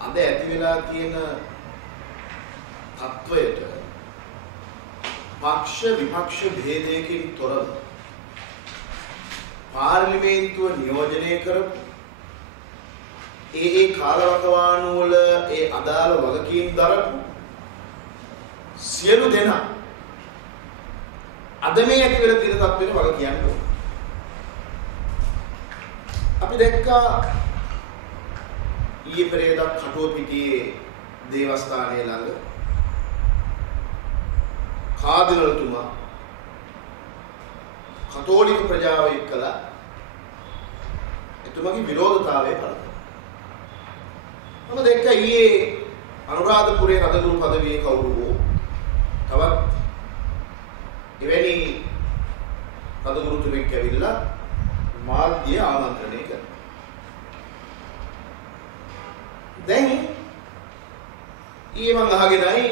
අද ඇති වෙලා තියෙන තත්වයට පක්ෂ විපක්ෂ භේදයකින් තොරව පාර්ලිමේන්තුව නියෝජනය කරපු ඒ කාලවකවානු වල ඒ අදාළ වගකීම් දරපු සියලු දෙනා අද මේ ඇති වෙලා තියෙන තත්ත්වෙට වග කියන්න ඕන. අපි දැක්කා ඊයේ පෙරේදා කටුවපිටියේ දේවස්ථානයේ ළඟ කාදිනල්තුමා කතෝලික ප්‍රජාව එක්කලා එතුමාගේ විරෝධතාවය පළ කළා. මම දැක්කා ඊයේ අනුරාධපුරයේ රදගුරු පදවියේ කවුරු හෝ තවත් එවැනි රදගුරු තුමෙක් ඇවිල්ලා මාධ්‍ය ආමන්ත්‍රණය කළා. දැන් ඊයේ මම අහගෙනයි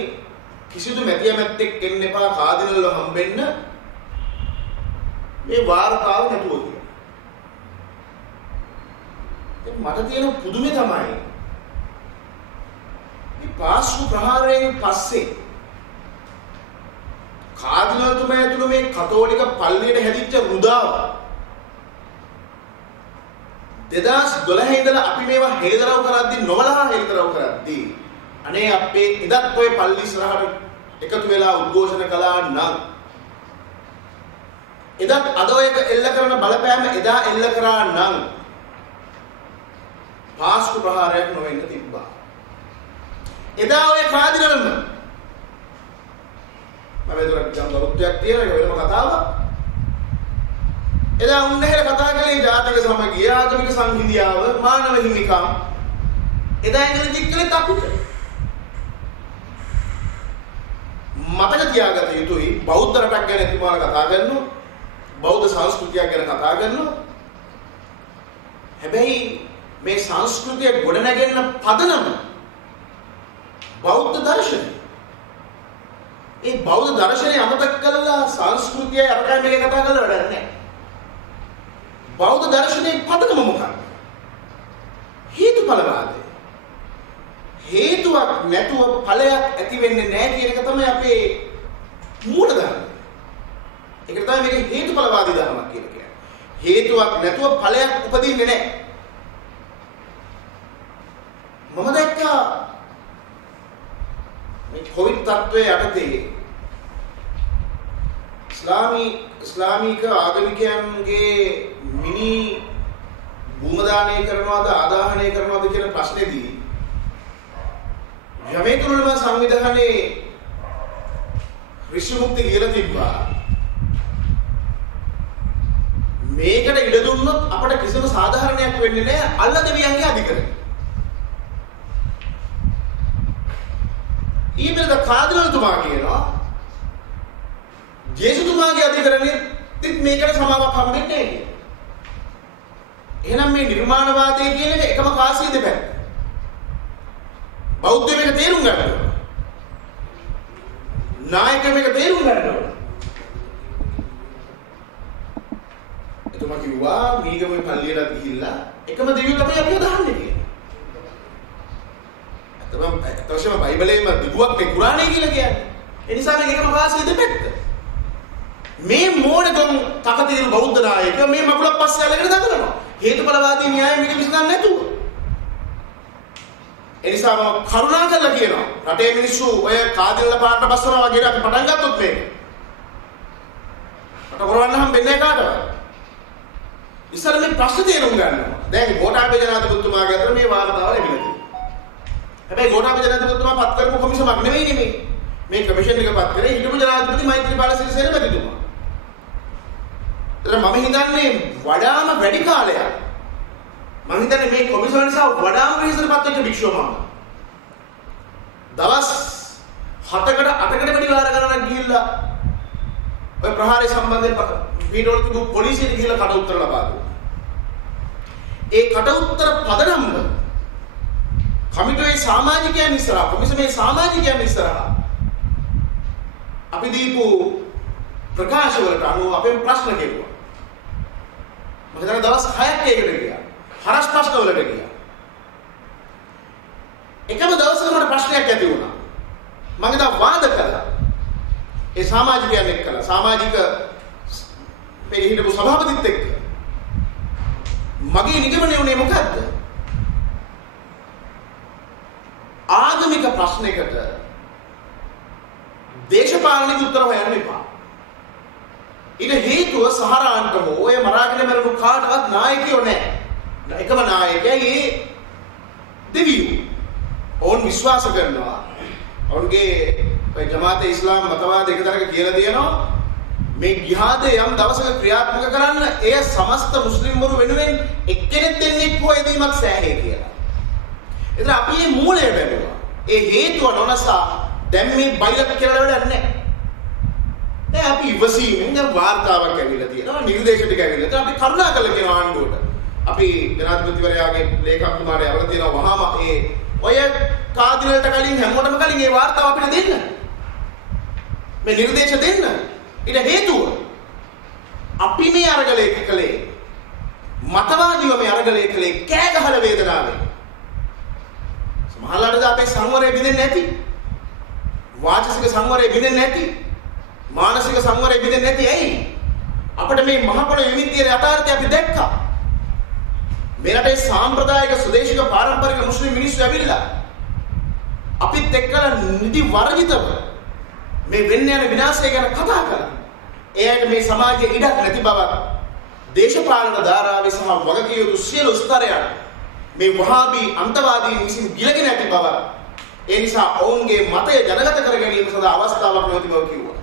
කිසිදු මැතියමැත්තෙක් එන්න එපා කාදිනල්ව හම්බෙන්න මේ වාර්තාව නැතුව කියලා. දැන් මට තියෙන පුදුමේ තමයි මේ පාස්කු ප්‍රහාරයෙන් පස්සේ කාදිනල්තුමා ඇතුළු මේ කතෝලික පල්ලියට හැදිච්ච රුදාව 2012 ඉඳලා අපි මේවා හේදරව් කරද්දී නොවලහා හේදරව් කරද්දී අනේ අපේ ඉදත් ඔය පල්ලි ඉස්සරහට එකතු වෙලා උද්ඝෝෂණ කළා නම් එදත් අද ඔය එල්ල කරන බලපෑම එදා එල්ල කරා නම් පාස්කු ප්‍රහාරයක් නොවෙන්න තිබ්බා. එදා ඔය කාදිනල්ම මම ඒතරක් ගම්බරුත්වයක් තියෙන එක වෙනම කතාවක්. එදා උන්නහෙල කතා කළේ ජාතික සමගිය, ආගමික සංහිඳියාව, මානව හිමිකම්. එදා ඉඳන් දික්කලත් අපිට මතක තියාගත යුතුයි බෞද්ධ රටක් ගැන එතුමාලා කතා කරනවා, බෞද්ධ සංස්කෘතියක් ගැන කතා කරනවා. හැබැයි මේ සංස්කෘතිය ගොඩනැගෙන්න පදනම බෞද්ධ දර්ශනය. ඒ බෞද්ධ දර්ශනය අමතක කරලා සංස්කෘතිය අරගෙන මේක කතා කරලා වැඩක් නැහැ. බෞද්ධ දර්ශනයේ පදනම මොකක්ද? හේතුඵලවාදය. හේතුවක් නැතුව ඵලයක් ඇති වෙන්නේ නැහැ කියන එක තමයි අපේ මූලධර්මය. ඒකට තමයි මේක හේතුඵලවාදී ධර්මයක් කියලා කියන්නේ. හේතුවක් නැතුව ඵලයක් උපදින්නේ නැහැ. මම දැක්කා මේ කොවිඩ් තත්ත්වයේ යටතේ ඉස්ලාමික ආගමිකයන්ගේ මිනි භූමදානය කරනවාද ආදාහනය කරනවාද කියන ප්‍රශ්නේදී යමේතුරුම සංවිධානයේ විශ්වමුක්ති කියලා තිබ්බා. මේකට ඉඩ දුන්නොත් අපට කිසිම සාධාරණයක් වෙන්නේ නැහැ අල්ල දෙවියන්ගේ අධිකරණය. ඊබලද කාදිනල්තුමා කියනවා ජේසුතුමාගේ අධිකරණෙත් මේකට සමාවක් හම්බෙන්නේ නැහැ කියලා. එහෙනම් මේ නිර්මාණවාදය කියන එක එකම කාසිය දෙපැත්ත. බෞද්ධ මේක තේරුම් ගන්න ඕන. නායක මේක තේරුම් ගන්න ඕන. එතුමා කිව්වා මීගමේ පල්ලියට ගිහිල්ලා එකම දෙවියෝ තමයි අපිව දාන්නේ කියලා. අතවම බයිබලයේම දිගුවක් මේ කුරාණය කියලා කියන්නේ. ඒ නිසා මේක එකම කාසිය දෙපැත්ත. මේ මෝඩකම් තකතිරු බෞද්ධ නායකයෝ මේ මගුලක් පස්සේ අල්ලගෙන දඟලනවා. හේතුඵලවාදී න්‍යාය මේක විසඳන්න නැතුව. ඒ නිසා මම කරුණා කරලා කියනවා රටේ මිනිස්සු ඔය කාදිනල පාරට බස්සනවා වගේ අපි පටන් ගත්තොත් මේක. රට කරවන්න හම්බෙන්නේ නැහැ කාටවත්. ඉස්සර මේ ප්‍රශ්න තේරුම් ගන්නවා. දැන් ගෝඨාභය ජනාධිපතිතුමාගේ අතර මේ වාර්තාව ලැබිලා තියෙනවා. හැබැයි ගෝඨාභය ජනාධිපතිතුමා පත් කරපු කොමිසමක් නෙවෙයි මේ. මේ කමිෂන් එක පත් කරේ හිටපු ජනාධිපති මෛත්‍රීපාල සිරිසේන මැතිතුමා. මම හිතන්නේ වඩාම වැඩි කාලයක් මම හිතන්නේ මේ කොමිසම නිසා වඩාම විශ්සරපත් වෙච්ච භික්ෂුව මම. දවස් 7කට 8කට වැඩි වාර ගණනක් ගිහිල්ලා ඔය ප්‍රහාරය සම්බන්ධයෙන් වීඩියෝ වල තිබු පොලිසියට ගිහිල්ලා කට උත්තර ලබා දුන්නා. ඒ කට උත්තර පදනම කමිටුවේ සමාජිකයන් ඉස්සරහා කොමිසමේ සමාජිකයන් ඉස්සරහා අපි දීපු ප්‍රකාශ වලට අනුව අපෙන් ප්‍රශ්න කෙරුවා. මම හිතන දවස් 6ක් ඒකට ගියා. හරස් ප්‍රශ්න වලට ගියා. එකම දවසක මට ප්‍රශ්නයක් ඇති වුණා. මම ඉතින් වාද කළා. ඒ සමාජිකයන් එක්කලා සමාජික මේ හිටපු සභාපතිත් එක්ක. මගේ නිගමනය උනේ මොකද්ද? ආගමික ප්‍රශ්නයකට දේශපාලනික උත්තර හොයන්න එපා. ඊට හේතුව සහරාන්ට හෝ ඔය මරාගෙන මරණු කාටවත් නායකයෝ නැහැ. එකම නායකයා ඒ දෙවියෝ. ඕන් විශ්වාස කරනවා. ඔවුන්ගේ ඔය ජමාත ඉස්ලාම් මතවාද එක තරක කියලා තියෙනවා. මේ ජිහාදය යම් දවසක ක්‍රියාත්මක කරන්න එය සමස්ත මුස්ලිම්වරු වෙනුවෙන් එක්කෙනෙක් දෙන්නෙක් හෝ එදීමක් සෑහේ කියලා. ඒතර අපි මේ මූලය බැලුවා. ඒ හේතුව නොනසා දැන් මේ බයිලක් කියලා වැඩක් නැහැ. දැන් අපි ඉවසීමෙන් දැන් වාර්තාවක් ඇවිල්ලා තියෙනවා. නිර්දේශ ටික ඇවිල්ලා තියෙනවා. අපි කරුණාකරලා කියන ආණ්ඩුවට. අපි ජනාධිපතිවරයාගේ ලේකම්තුමාට යවලා තියෙනවා වහාම ඒ ඔය කාදිනලට කලින් හැමෝටම කලින් මේ වාර්තාව අපිට දෙන්න. මේ නිර්දේශ දෙන්න. ඊට හේතුව අපි මේ අරගලයේ කලේ මතවාදීව මේ අරගලයේ කලේ කෑ ගහන වේදනාවෙන් සමහරවිට අපේ සංවරය බිඳෙන්නේ නැති වාචසික සංවරය බිඳෙන්නේ නැති මානසික සංවරය බිඳෙන්නේ නැති ඇයි අපිට මේ මහ පොළොවේ විවිධ යථාර්ථය අපි දැක්කා මේ රටේ සාම්ප්‍රදායික සුදේශික පාරම්පරික මුස්ලිම් මිනිස්සු ඇවිල්ලා අපිත් එක්කලා නිදි වර්ජිතව මේ වෙන්න යන විනාශය ගැන කතා කරා. එයාට මේ සමාජයේ ඉඩක් නැති බව දේශපාලන ධාරාවේ සහ වගකිය යුතු සියලු ස්තරයන් මේ වහාබී අන්තවාදීන් විසින් ගිලගෙන ඇති බව ඒ නිසා ඔවුන්ගේ මතය ජනගත කර ගැනීම සඳහා අවස්ථාවක් නැති බව කිව්වා.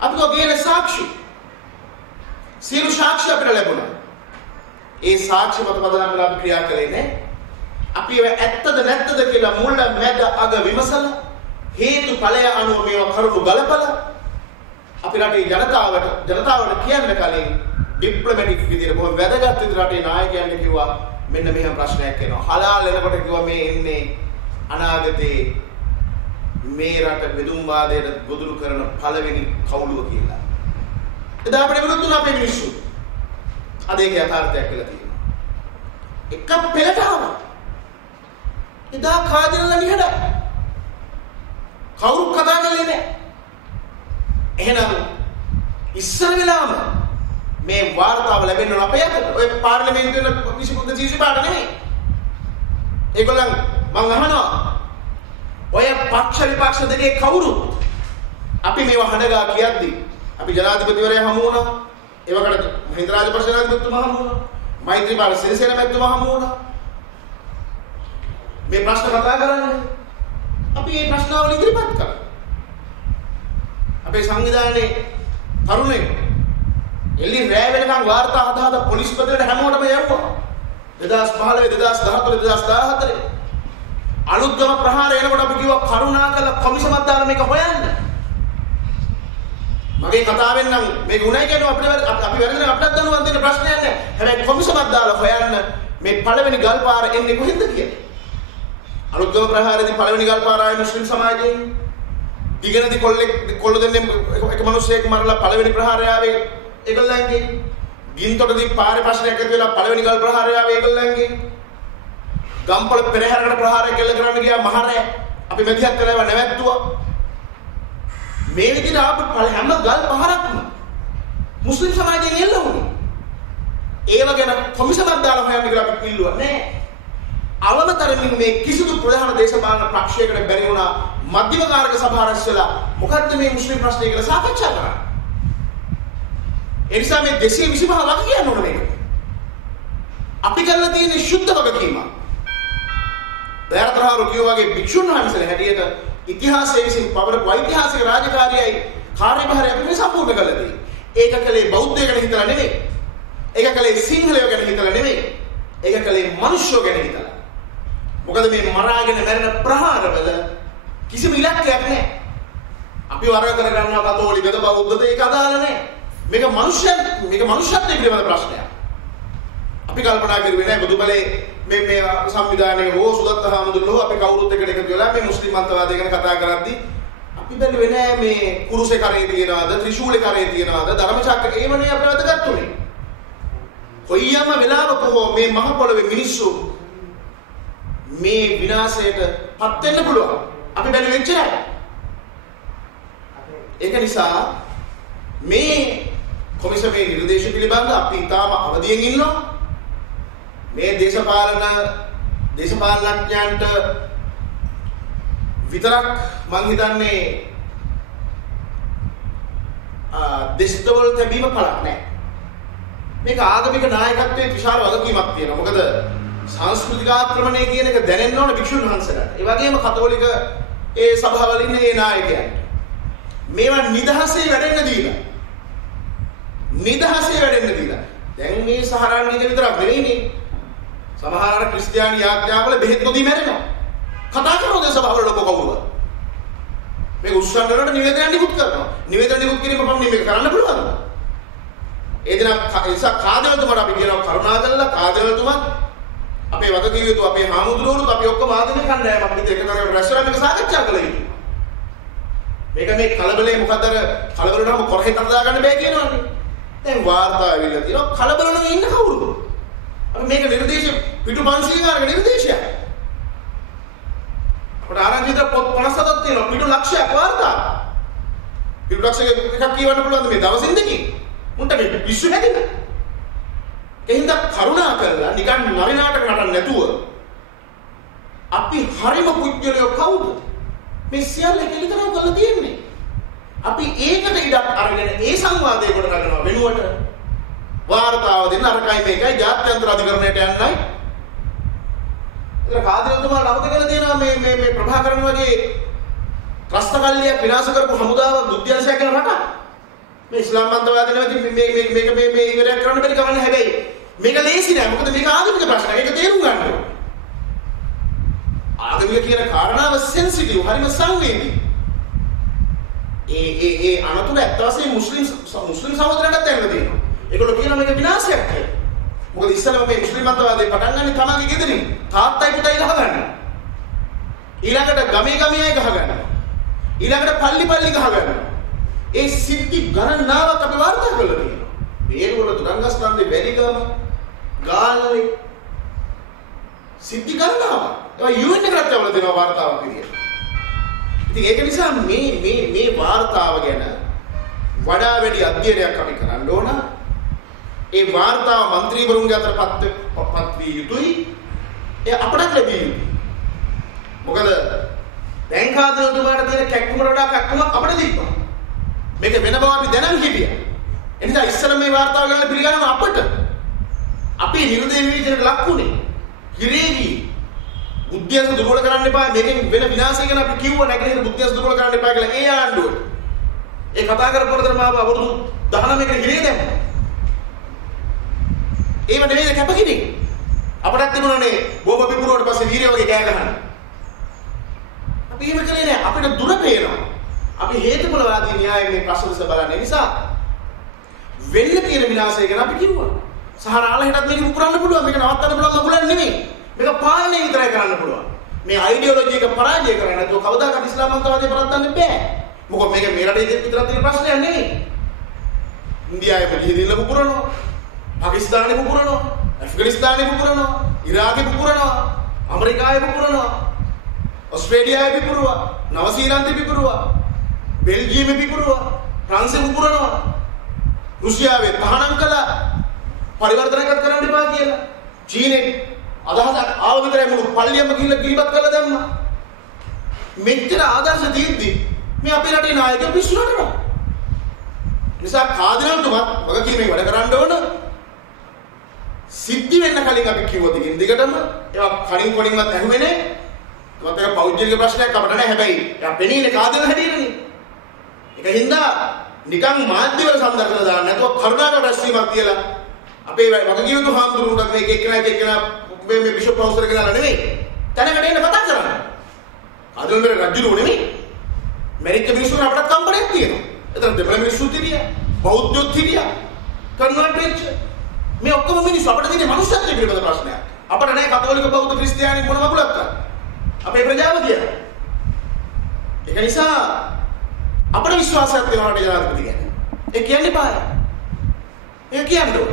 අපි ඔයගේ සාක්ෂි සියලු සාක්ෂි අපිට ලැබුණා. ඒ සාක්ෂි මත පදනම් අපි ක්‍රියා කළේ නැහැ. අපි ඒව ඇත්තද නැත්තද කියලා මුල මැද අග විමසලා හේතු ඵලය අනුව මේවා කරුණු ගලපලා අපි රටේ ජනතාවට කියන්න කලින් ඩිප්ලොමැටික් විදියට බොහොම වැදගත් විදියට රටේ නායකයන්ට කිව්වා මෙන්න මෙහෙම ප්‍රශ්නයක් එනවා. හලාල් එනකොට කිව්වා මේ එන්නේ අනාගතේ මේ රට බෙදුම් වාදයට ගොදුරු කරන පළවෙනි කවුළුව කියලා. එදා අපිට විරුද්ධ වුණා අපේ මිනිස්සු. අද ඒක යථාර්ථයක් කියලා තියෙනවා. එක පෙළට ආවා. එදා කාදිනලා නිහඬ. කවුරු කතා කළේ නැහැ. එහෙනම් ඉස්සර වෙලාම මේ වාර්තාව ලැබෙන්න ඕන අපේ අතට. ඔය පාර්ලිමේන්තුවේ විසිකුත් ජීවිපාට නෙමෙයි. ඒගොල්ලන් මම අහනවා ඔය පක්ෂ විපක්ෂ දෙකේ කවුරුත් අපි මේව හඬගා කියද්දි අපි ජනාධිපතිවරයා හමු වුණා. ඒ වගේම මහින්ද රාජපක්ෂ ජනාධිපතිතුමා හමු වුණා. මෛත්‍රීපාල සිරිසේන මැතිතුමා හමු වුණා. මේ ප්‍රශ්න කතා කරන්නේ අපි මේ ප්‍රශ්නාවල ඉදිරිපත් කරා. අපේ සංවිධානයේ තරුණයෝ එළි රැ වෙනකන් වාර්තා හදාද පොලිස් පදයට හැමෝටම යවුවා. 2015 2014 2014 අලුත්ගම ප්‍රහාරය එනකොට අපි කිව්වා කරුණාකරලා කොමිසමක් දාලා මේක හොයන්න. මගේ කතාවෙන් නම් මේක උණයි කියනවා අපි වැරදින අපිට දැනුවත් දෙන්න ප්‍රශ්නයක් නැහැ. හැබැයි කොමිසමක් දාලා හොයන්න මේ පළවෙනි ගල් පාර එන්නේ කොහෙන්ද කියලා. අලුත්ගම ප්‍රහාරයේදී පළවෙනි ගල් පාර ආයේ මුස්ලිම් සමාජයේ දිගනදී කොල්ල දෙන්නේ එක මිනිහෙක් මරලා පළවෙනි ප්‍රහාරය ආවේ ඒගොල්ලන්ගේ. ගින්තොටදී පාරේ ප්‍රශ්නයක් ඇති වෙලා පළවෙනි ගල් ප්‍රහාරය ආවේ ඒගොල්ලන්ගේ. ගම්පොළ පෙරහැරකට ප්‍රහාරයක් කෙල්ල කරන්න ගියා මහරය. අපි මෙතිහත් කරලා ඒවා නැවැත්තුවා. මේ විදිහට ආපු හැම ගල් පහරක්ම මුස්ලිම් සමාජයෙන් එල්ල වුණේ. ඒව ගැන කොමිසමක් දාලා හොයන්න කියලා අපි කිව්වා නෑ. අවමතරමින් මේ කිසිදු ප්‍රධාන දේශපාලන පක්ෂයකට බැරි වුණා මධ්‍යම කාරක සභාව රැස්වලා මොකද්ද මේ මුස්ලිම් ප්‍රශ්නය කියලා සාකච්ඡා කරා. ඒ නිසා මේ 225 වග කියන්න ඕන මේක. අපි කරලා තියෙන ශුද්ධ වගකීම. දයරතරහරු කියෝ වගේ භික්ෂුන් වහන්සේලා හැටියට ඉතිහාසයේ විසින් පවරපු ඓතිහාසික රාජකාරියයි කාර්යභාරය අපි මේ සම්පූර්ණ කළා තියෙන්නේ. ඒක කලේ බෞද්ධයෝ ගැන හිතලා නෙමෙයි. ඒක කලේ සිංහලයෝ ගැන හිතලා නෙමෙයි. ඒක කලේ මිනිස්සුෝ ගැන හිතලා. මොකද මේ මරාගෙන මැරෙන ප්‍රහාරවල කිසිම ඉලක්කයක් නැහැ. අපි වර්ග කරගන්නවා කතෝලිකද බෞද්ධද ඒක අදාළ නැහැ. මේක මනුෂ්‍යත්වයේ පිළිබඳ ප්‍රශ්නයක්. අපි කල්පනා කරුවේ නැහැ බුදුබලේ මේ සංවිධානයේ හෝ සුදත්ත හාමුදුරුවෝ අපි කවුරුත් එකට එකතු වෙලා මේ මුස්ලිම් අන්තවාදය ගැන කතා කරද්දී අපි බැලුවේ නැහැ මේ කුරුසේ කරේ තියනවාද ත්‍රිශූලේ කරේ තියනවාද ධර්මචක්‍ර ඒවනේ අපිට වැදගත් උනේ. කොයියම් වෙලාවක හෝ මේ මහ පොළොවේ මිනිස්සු මේ විනාශයට පත් වෙන්න පුළුවන්. අපි බැලුවේ එච්චරයි. ඒක නිසා මේ කොමිසමේ නිර්දේශ පිළිබඳ අපි ඊටාම අවදියෙන් ඉන්නවා. මේ දේශපාලනඥයන්ට විතරක් මං හිතන්නේ දෙස්තවල තැබීම කලක් නැහැ. මේක ආගමික නායකත්වයේ විශාල වගකීමක් තියෙනවා. මොකද සංස්කෘතික ආක්‍රමණය කියන එක දැනෙන්න ඕන භික්ෂුන් වහන්සේලාට. ඒ වගේම කතෝලික ඒ සභාවල ඉන්න ඒ නායකයන්ට. මේවා නිදහසේ වැඩෙන්න දීලා. දැන් මේ සහරාන් නීති විතරක් නෙවෙයිනේ. සමහර අර ක්‍රිස්තියානි යාඥාවල බෙහෙත් නොදී මැරෙනවා. කතා කරනවද සභාවල ලොකෝ කවුරුද? මේක උස්සන්න වලට නිවේදනයක් නිකුත් කරනවා. නිවේදන නිකුත් කිරීම පමණ මේක කරන්න පුළුවන්ද? ඒ දින ඒසා කාදවලතුමාට අපි කියනවා කරුණා කළා කාදවලතුමා අපේ වගකීම් යුතු අපේ හාමුදුරුවෝත් අපි ඔක්කොම ආගමික කණ්ඩායමක් විදිහට එකතරම් රැස්වලා මේක සාකච්ඡා කළ යුතුයි. මේක මේ කලබලේ මොකද අර කලබල වුණාම කොරහෙත් අදා ගන්න බෑ කියනවානේ. දැන් වාර්තා ඇවිල්ලා තියෙනවා කලබල නම් ඉන්න කවුරුද? අපි මේක නිර්දේශ පිටු 500 ගානක නිර්දේශයක්. අපට ආරංචිත පොත් 57ක් තියෙනවා පිටු ලක්ෂයක් වාර්තා. පිටු ලක්ෂයක එකක් කියවන්න පුළුවන්ද මේ දවසින් දෙකකින්? උන්ට මේ පිස්සු හැදෙන්න. එහෙනම් කරුණා කරලා නිකන් නරිනාටක නටන්න නැතුව අපි හරිම පුජ්‍යලයෝ කවුද? මේ සියල්ල කෙලිතරව කරලා තියෙන්නේ. අපි ඒකට ඉඩක් අරගෙන ඒ සංවාදය කොට ගන්නවා වෙනුවට වාර්තාව දෙන්න අරකයි මේකයි ජාත්‍යන්තර අධිකරණයට යන්නයි. ඒක කාදිරතුමාට අවද කරලා තියෙනවා මේ ප්‍රභාකරන් වගේ ත්‍රස්තකල්ලියක් විනාශ කරපු හමුදාවක් දුක්ඛයන්සයක් කරන රටක්. මේ ඉස්ලාම් මතවාදී නැති මේ ඉවරයක් කරන්න බැරි කවන්න හැබැයි මේක ලේසි නෑ. මොකද මේක ආගමික ප්‍රශ්නයක්. ඒක තේරුම් ගන්න ඕනේ. ආගමික කියන කාරණාව සෙන්සිටිව් හරිම සංවේදී. ඒ අනතුර ඇත්ත වශයෙන්ම මුස්ලිම් සහෝදරයන්ටත් දැනලා තියෙනවා. ඒගොල්ලෝ කියනවා මේක විනාශයක් කියලා. මොකද ඉස්සෙල්ලාම මේ මුස්ලිම් මතවාදී පටන් ගන්නේ තමන්ගේ ගෙදරින් තාත්තයි පුතයි ගහගන්න. ඊළඟට ගමේ අය ගහගන්න. ඊළඟට පල්ලි ගහගන්න. ඒ සිද්ධි ගණනාවක් අපි වාර්තා කරලා තියෙනවා. මේගොල්ල දුරංගස්කන්ධේ වැලිගම ගාල්ලේ සිද්ධි ගණනාවක්. ඒවා UN එකකට අවල දෙනවා වාර්තාවක් විදියට. ඉතින් ඒක නිසා මේ වාර්තාව ගැන වඩා වැඩි අධ්‍යයනයක් අපි කරන්න ඕන. ඒ වාර්තාව മന്ത്രിවරුන්ගේ අතර පත් වී යුතුයි. ඒ අපට ලැබිය යුතුයි. මොකද දැන් කාදරතුමාට තියෙන කැක්කුමට වඩා කැක්කුමක් අපිට තිබ්බා. මේක වෙන බව අපි දැනන් හිටියා. එනිසා ඉස්සර මේ වාර්තාව ගන්න පිළිගන්නම අපට අපි නිර්දේශ විචාරයට ලක්ුණේ. කිරේවි බුද්ධියස දුර්වල කරන්න එපා. මේකෙන් වෙන විනාශය ගැන අපි කිව්ව නැගිටින බුද්ධියස දුර්වල කරන්න එපා කියලා ඒ ආණ්ඩුවට. ඒ කතා කරපුවතර මාව අවුරුදු 19කට හිරේ දැම්මා. ඒව නෙමෙයි කැපකිනේ. අපටත් තිබුණානේ බෝම්බ පිපුරුවට පස්සේ වීරය වගේ කෑ ගහන්න. අපි එහෙම කළේ නෑ. අපිට දුර පේනවා. අපි හේතුඵලවාදී න්‍යායයෙන් මේ ප්‍රශ්න දිහා බලන්නේ නිසා වෙන්න තියෙන විනාශය ගැන අපි කිව්වා. සහරාලහෙටත් මේක පුපුරන්න පුළුවන්. මේක නවත්තන්න පුළුවන් මගුලක් නෙමෙයි. මේක පාලනය විතරයි කරන්න පුළුවන්. මේ අයිඩියොලොජි එක පරාජය කරන්න නැතුව කවදාකවත් ඉස්ලාම් මතවාදය පරද්දන්න බෑ. මොකද මේක මේ රටේ විතරක් තියෙන ප්‍රශ්නයක් නෙමෙයි. ඉන්දියාවේ පිළිහිදින්න පුපුරනවා. පාකිස්තානේ පුපුරනවා. ඇෆ්ගනිස්තානේ පුපුරනවා. ඉරාකේ පුපුරනවා. ඇමරිකාවේ පුපුරනවා. ඔස්ට්‍රේලියාවේ පුපුරනවා. නවසීලන්තේ පුපුරනවා. බෙල්ජියමේ පුපුරනවා. ප්‍රංශේ පුපුරනවා. රුසියාවේ තහනම් කළා. පරිවර්තනයකට කරන්න එපා කියලා. චීනේ අදහසක් ආව විතරයි මුළු පල්ලියම ගිහිල්ලා කිලිපත් කරලා දැම්මා. මෙච්චර ආදර්ශ දීද්දි මේ අපේ රටේ නායකයෝ පිස්සු නටනවා. නිසා කාදිරන්තුමත් වගකීමෙන් වැඩ කරන්න ඕන. සිද්ධි වෙන්න කලින් අපි කිව්වා දිගින් දිගටම ඒවා කලින් කොලින්වත් ඇහුවේ නැහැ. ඒවත් එක පෞද්ගලික ප්‍රශ්නයක් අපිට නැහැ. හැබැයි එයා පෙනීනේ කාදිරන් හැටියනේ. ඒකින්ද නිකන් මාධ්‍යවල සම්දර්ශන දාන්න නැතුව කරුණාකර රැස්වීමක් කියලා අපේ වගකීම් යුතු හාමුදුරුවන්ට මේක එක්කෙනා මේ බිෂොප් හවුස් එකට ගෙනල්ලා නෙමෙයි. තැනකට එන්න කතා කරන්න. කාදිරන් බෙර රජුණු නෙමෙයි. මෙරිට මිනිස්සුන්ට අපට කම්පණයක් තියෙනවා. එතන දෙමළ මිනිස්සුත් හිටියා. බෞද්ධයොත් හිටියා. කන්වර්ට් වෙච්ච මේ ඔක්කොම මිනිස්සු අපිට තියෙන මනුස්සත්වයේ පිළිබඳ ප්‍රශ්නයක්. අපිට නෑ කතෝලික බෞද්ධ ක්‍රිස්තියානි මොන වගුලක් කරන්නේ. අපේ ප්‍රජාව කියලා. ඒක නිසා අපේ විශ්වාසයක් තියෙනවා රටේ ජනාධිපති ගැන. ඒ කියන්නේ පාය. ඒ කියන්නේ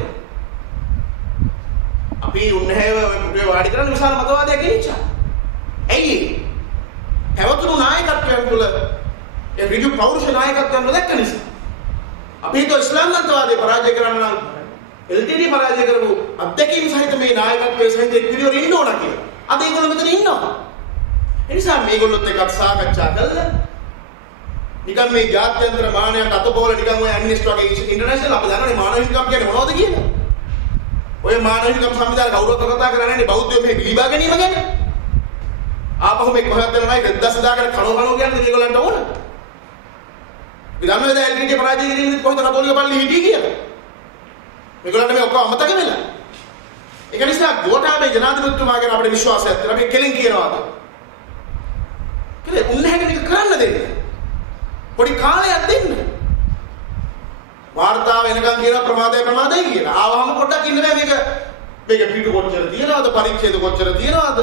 අපි උන්නහැව කුටුවේ වාඩි කරන විශාල මතවාදයක් ගෙනිච්චා. ඇයි පැවතුණු නායකත්වයන් තුළ ඒ ඍජු පෞරුෂ නායකත්වයන් නොදැක්ක නිසා. අපි හිතුවා ඉස්ලාම් අන්තවාදයේ පරාජය කරන්න නම් LTT පරාජය කරපු අධ්‍යක්ෂින් සහිත මේ නායකත්වයේ සහිත පිළිවෙල ඉන්න ඕන කියලා. අද ඒගොල්ලෝ මෙතන ඉන්නවා. ඒ නිසා මේගොල්ලොත් එක්ක සාකච්ඡා කළා. නිකන් මේ ජාත්‍යන්තර මානයන්ට අතපොල නිකන් ඔය ඇම්නෙස්ටි වගේ ඉන්ටර්නැෂනල් අපි දන්නවනේ මානව හිමිකම් කියන්නේ මොනවද කියලා. ඔය මානව හිමිකම් සංවිධානය කවුරුත් කතා කරන්නේ නැහැ බෞද්ධයෝ මේ පිළිබා ගැනීම ගැන. ආපහු මේ කොහොමද වෙනවයි 2000 දාගෙන කනෝ කියන්නේ මේගොල්ලන්ට ඕන. විදම්මේ දැන් LTT පරාජය කිරීමෙත් කොහොමද කතෝලික පල්ලි හිටියේ කියලා. මේගොල්ලන්ට මේ ඔක්කොම අමතක වෙලා. ඒක නිසා ගෝඨාභය ජනාධිපතිතුමා ගැන අපිට විශ්වාසයක් තියෙනවා. අපි කෙලින් කියනවාද? කියලා උන්වහන්සේට කරන්න දෙන්න. පොඩි කාලයක් දෙන්න. වාර්තාව වෙනකන් කියන ප්‍රමාදයි කියලා. ආවම පොඩ්ඩක් ඉන්න බෑ මේක පිටු කොච්චර තියනවද පරිච්ඡේද කොච්චර තියනවද?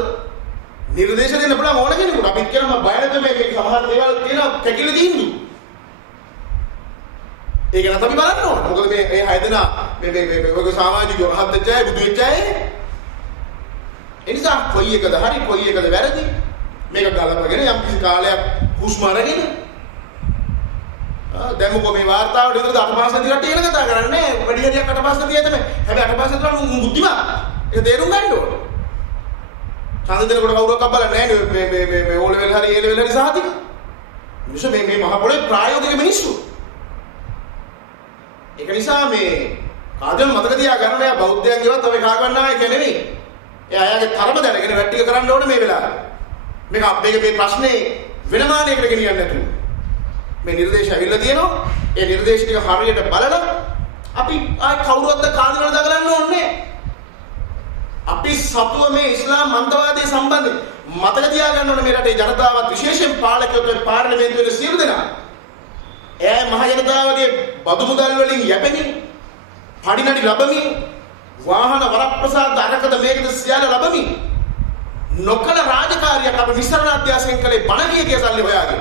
නිර්දේශ දෙන්න පුළුවන් ඕන කෙනෙකුට. අපි කියනවා බය නැත මේ සමහර දේවල් තියෙනවා කැකිලි දින්දු. ඒක නම් අපි බලන්න ඕන. මොකද මේ 6 දෙනා මේ ඔයගොල්ලෝ සමාජිකව රහත් වෙච්ච අය බුදු වෙච්ච අය. ඒ නිසා කොයි එකද හරි කොයි එකද වැරදි මේක ගලපගෙන යම් කිසි කාලයක් හුස්ම අරගෙන දැන් මොකෝ මේ වාර්තාවට විතර අටපාසන්ති කට්ටිය ගැන කතා කරන්නේ වැඩි හරියක් අටපාසන්තිය තමයි. හැබැයි අටපාසන්ති වල බුද්ධිමත්. ඒක තේරුම් ගන්න ඕන. ඡන්ද දෙනකොට කවුරක් අබ්බලා නැහැ මේ ඕ ලෙවල් හරි ඒ ලෙවල් හරි සහතික. මිනිස්සු මේ මහ පොළේ ප්‍රායෝගික මිනිස්සු. ඒක නිසා මේ කාදල් මතක තියාගන්න බෑ බෞද්ධයන් කියවත් ඔය කා ගන්නා එක නෙවෙයි. ඒ අයගේ තරම දැනගෙන වැට්ටික කරන්න ඕනේ මේ වෙලාවේ. මේක මේ ප්‍රශ්නේ වෙනමානයකට ගෙනියන්න නැතුව. මේ නිර්දේශ ඇවිල්ලා තියෙනවා. ඒ නිර්දේශ ටික හරියට බලලා අපි ආයි කවුරුවත් කාදිනවල දගලන්න ඕනේ. අපි සතුව මේ ඉස්ලාම් අන්තවාදයේ සම්බන්ධයෙන් මතක තියාගන්න ඕනේ මේ රටේ ජනතාවත් විශේෂයෙන් පාලකයෝ පාර්ලිමේන්තුවේ සියලු දෙනා. ඒ මහ ජනතාවගේ බදු මුදල් වලින් යැපෙමින් පඩිනඩි ලැබමින් වාහන වරප්‍රසාද අරකද මේකද සියල්ල ලැබමින් නොකල රාජකාරියක් අප විස්තරණ අධ්‍යාසයෙන් කළේ බණගිය කිය සල්ලි හොයාගෙන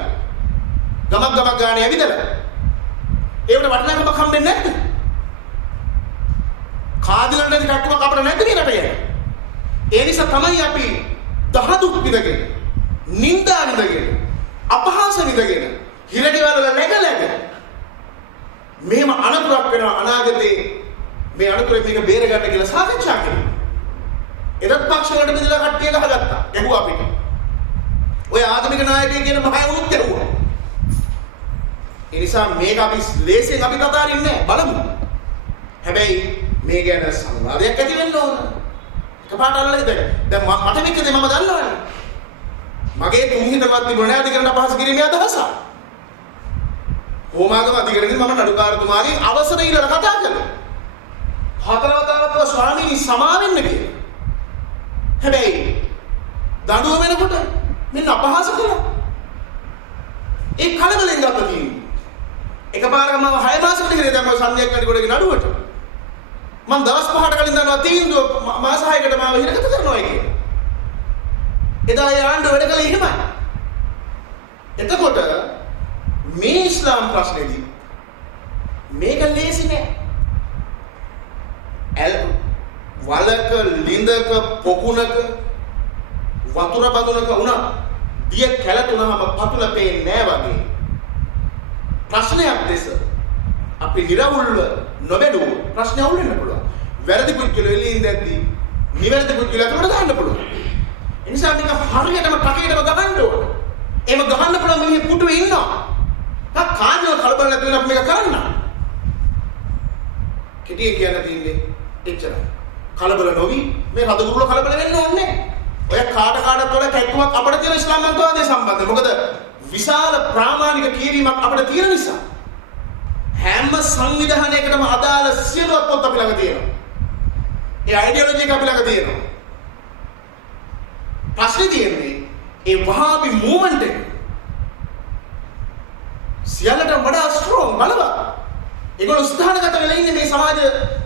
ගමක් ගානේ ඇවිදලා ඒවට වටිනාකමක් හම්බෙන්නේ නැද්ද? කාදිලට නැති කට්ටුමක් අපිට නැද්ද මේ රටේ? ඒ නිසා තමයි අපි දහදුක් විඳගෙන නිന്ദා විඳගෙන අපහාස විඳගෙන හිරගෙවල නැගලැග මේම අනතුරක් වෙනවා අනාගතේ මේ අනතුරෙන් මේක බේර ගන්න කියලා සාකච්ඡා කරනවා. එදත් පක්ෂ වලට බෙදලා කට්ටිය ගහගත්තා. ගැහුවා අපිට. ඔය ආගමික නායකයෙක් කියන මහය වුණත් ගැහුවා. ඒ නිසා මේක අපි ලේසියෙන් අපි කතා කරන්නේ නැහැ. බලමු. හැබැයි මේ ගැන සංවාදයක් ඇති වෙන්න ඕන. එකපාරට අල්ලලා දැන් මට මේකද මම දන්නවනේ. මගේ තුන්හිතවත් තිබුණ නැහැ අධිකරණ අපහාස කිරීමේ අදහස. හෝමාගම අධිකරණයෙන් මම නඩුකාරතුමාගෙන් අවසර ඉල්ලලා කතා කළා. හතරවතාවක් ස්වාමීනි සමාවෙන්න කියලා. හැබැයි දඬුවම වෙනකොට මෙන්න අපහාස කළා. ඒ කලබලෙන් ගත්ත තියෙන්නේ. එකපාරකම මම 6 මාසෙකට ඉඳලා දැන් මම සංධියක් කඩේකොඩේ නඩුවට. මම දවස් 5කට කලින් දන්නවා තීන්දුව මාස 6කට මාව හිරගත කරනවා කියලා. එදා ඒ ආණ්ඩුව වැඩ කළේ එහෙමයි. එතකොට මේ ඉස්ලාම් ප්‍රශ්නේදී මේක ලේසි නෑ. වලක ලිඳක පොකුණක වතුර බඳුනක වුණා දිය කැළතුනහම පතුල පේන්නේ නෑ වගේ ප්‍රශ්නයක් දෙස අපි නිරවුල්ව නොබැලුව ප්‍රශ්න අවුල් වෙන්න පුළුවන්. වැරදි පුද්ගලයෝ එළියේ ඉඳද්දී නිවැරදි පුද්ගලයෝ අතට දාන්න පුළුවන්. ඒ නිසා මේක හරියටම කකේටම ගහන්න ඕන. එහෙම ගහන්න පුළුවන් මිනිහ පුටුවේ ඉන්නවා. කාන්‍යව කලබල නැති වෙන අපි මේක කරන්න. කෙටියෙන් කියන්න තියෙන්නේ එච්චරයි. කලබල නොවි මේ රදගුරුල කලබල වෙන්න ඕනේ. ඔය කාටත් වල කැක්කුමක් අපිට තියෙන ඉස්ලාම් අන්තවාදයේ සම්බන්ධ. මොකද විශාල ප්‍රාමාණික කීරීමක් අපිට තියෙන නිසා. හැම සංවිධානයකටම අදාළ සියලු පොත් අපි ළඟ තියෙනවා. ඒ අයිඩියොලොජි එක අපි ළඟ තියෙනවා. ප්‍රශ්නේ තියෙන්නේ ඒ වහාබි මූවමන්ට් එක සියල්ලට වඩා ස්ට්‍රෝං බලවත්. ඒගොල්ලෝ ස්ථානගත වෙලා ඉන්නේ මේ සමාජ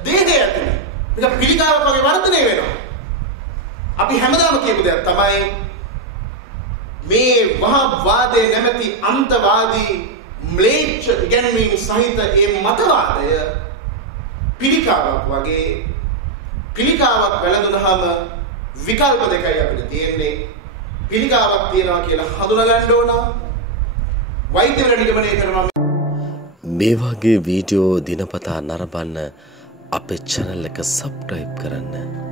දේහය ඇතුලේ. මේක පිළිකාවක් වගේ වර්ධනය වෙනවා. අපි හැමදාම කියපු දෙයක් තමයි මේ වහාබ්වාදයේ නැමැති අන්තවාදී ම්ලේච්ඡ ඉගැන්වීම් සහිත ඒ මතවාදය පිළිකාවක් වගේ පිළිකාවක් වැළඳුනහම විකල්ප දෙකයි අපිට තියෙන්නේ. පිළිකාවක් තියෙනවා කියලා හඳුනා ගන්න ඕන. වෛද්‍යවරු නිගමනය කරනවා මේ වගේ වීඩියෝ දිනපතා නරඹන්න අපේ channel එක subscribe කරන්න.